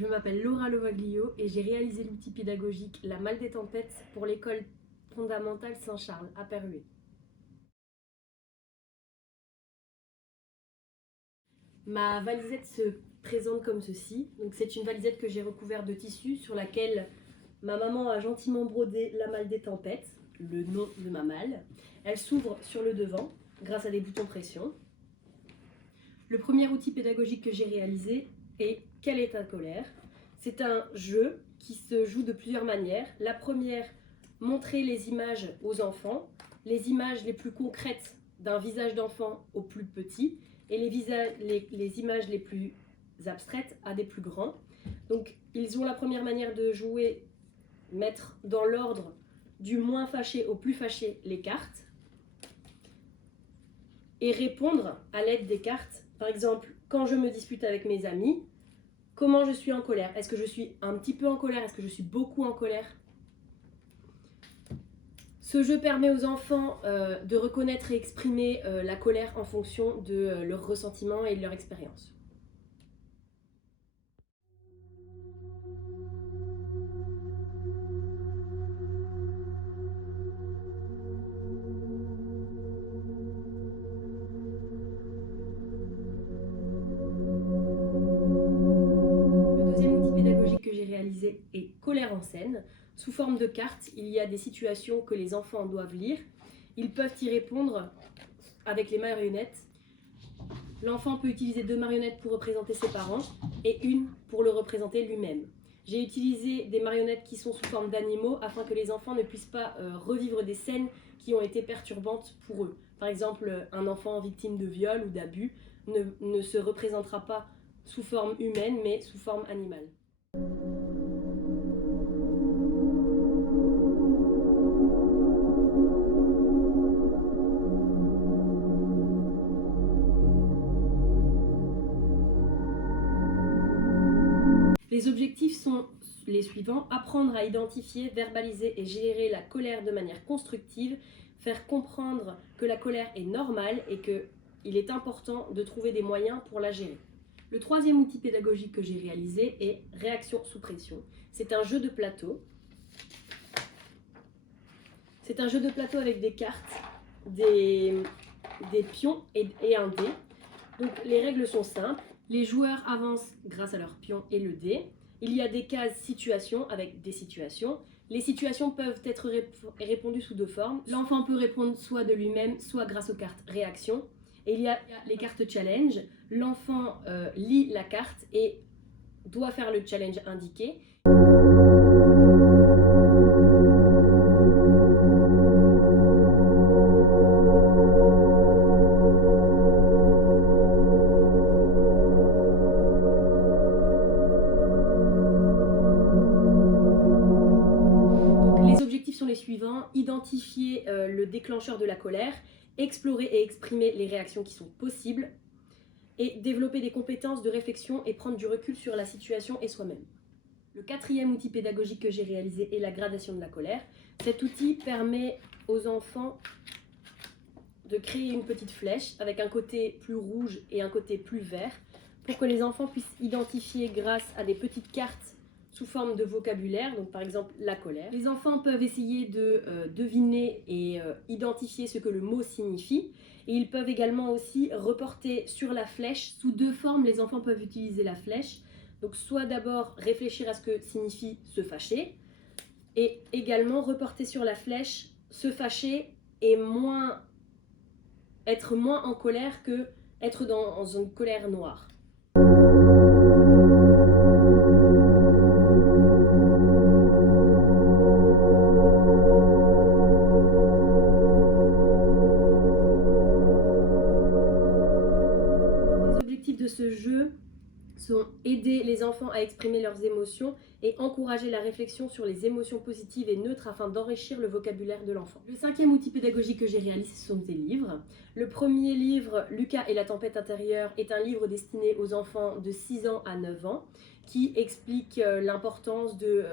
Je m'appelle Laura Lovaglio et j'ai réalisé l'outil pédagogique La Malle des Tempêtes pour l'école fondamentale Saint-Charles à Perruet. Ma valisette se présente comme ceci. Donc c'est une valisette que j'ai recouverte de tissu sur laquelle ma maman a gentiment brodé La Malle des Tempêtes, le nom de ma malle. Elle s'ouvre sur le devant grâce à des boutons pression. Le premier outil pédagogique que j'ai réalisé est Quelle est ta colère? C'est un jeu qui se joue de plusieurs manières. La première, montrer les images aux enfants, les images les plus concrètes d'un visage d'enfant au plus petit et les images les plus abstraites à des plus grands. Donc ils ont la première manière de jouer, mettre dans l'ordre du moins fâché au plus fâché les cartes et répondre à l'aide des cartes. Par exemple, quand je me dispute avec mes amis, comment je suis en colère? Est-ce que je suis un petit peu en colère? Est-ce que je suis beaucoup en colère? Ce jeu permet aux enfants de reconnaître et exprimer la colère en fonction de leurs ressentiments et de leur expérience. Le deuxième outil pédagogique que j'ai réalisé est Colère en scène. Sous forme de cartes, il y a des situations que les enfants doivent lire. Ils peuvent y répondre avec les marionnettes. L'enfant peut utiliser 2 marionnettes pour représenter ses parents et une pour le représenter lui-même. J'ai utilisé des marionnettes qui sont sous forme d'animaux afin que les enfants ne puissent pas revivre des scènes qui ont été perturbantes pour eux. Par exemple, un enfant victime de viol ou d'abus ne se représentera pas sous forme humaine mais sous forme animale. Les objectifs sont les suivants: apprendre à identifier, verbaliser et gérer la colère de manière constructive, faire comprendre que la colère est normale et qu'il est important de trouver des moyens pour la gérer. Le troisième outil pédagogique que j'ai réalisé est Réaction sous pression. C'est un jeu de plateau. C'est un jeu de plateau avec des cartes, des pions et un dé. Donc les règles sont simples. Les joueurs avancent grâce à leurs pions et le dé. Il y a des cases situations avec des situations. Les situations peuvent être répondues sous 2 formes. L'enfant peut répondre soit de lui-même, soit grâce aux cartes réaction. Et il y a les cartes challenge. L'enfant lit la carte et doit faire le challenge indiqué. Les objectifs sont les suivants: identifier le déclencheur de la colère, explorer et exprimer les réactions qui sont possibles, et développer des compétences de réflexion et prendre du recul sur la situation et soi-même. Le quatrième outil pédagogique que j'ai réalisé est la gradation de la colère. Cet outil permet aux enfants de créer une petite flèche avec un côté plus rouge et un côté plus vert pour que les enfants puissent identifier grâce à des petites cartes sous forme de vocabulaire, donc par exemple la colère. Les enfants peuvent essayer de deviner et identifier ce que le mot signifie. Et ils peuvent également aussi reporter sur la flèche. Sous 2 formes, les enfants peuvent utiliser la flèche. Donc soit d'abord réfléchir à ce que signifie se fâcher, et également reporter sur la flèche se fâcher et être moins en colère que être dans une colère noire. Les objectifs de ce jeu sont aider les enfants à exprimer leurs émotions et encourager la réflexion sur les émotions positives et neutres afin d'enrichir le vocabulaire de l'enfant. Le 5e outil pédagogique que j'ai réalisé, ce sont des livres. Le premier livre, Lucas et la tempête intérieure, est un livre destiné aux enfants de 6 ans à 9 ans qui explique l'importance de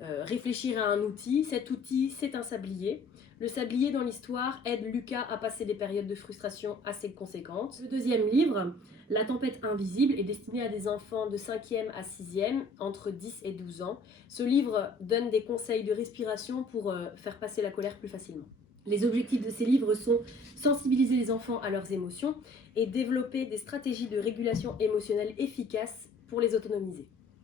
réfléchir à un outil. Cet outil, c'est un sablier. Le sablier dans l'histoire aide Lucas à passer des périodes de frustration assez conséquentes. Le deuxième livre, La tempête invisible, est destiné à des enfants de 5e à 6e, entre 10 et 12 ans. Ce livre donne des conseils de respiration pour faire passer la colère plus facilement. Les objectifs de ces livres sont sensibiliser les enfants à leurs émotions et développer des stratégies de régulation émotionnelle efficaces pour les autonomiser.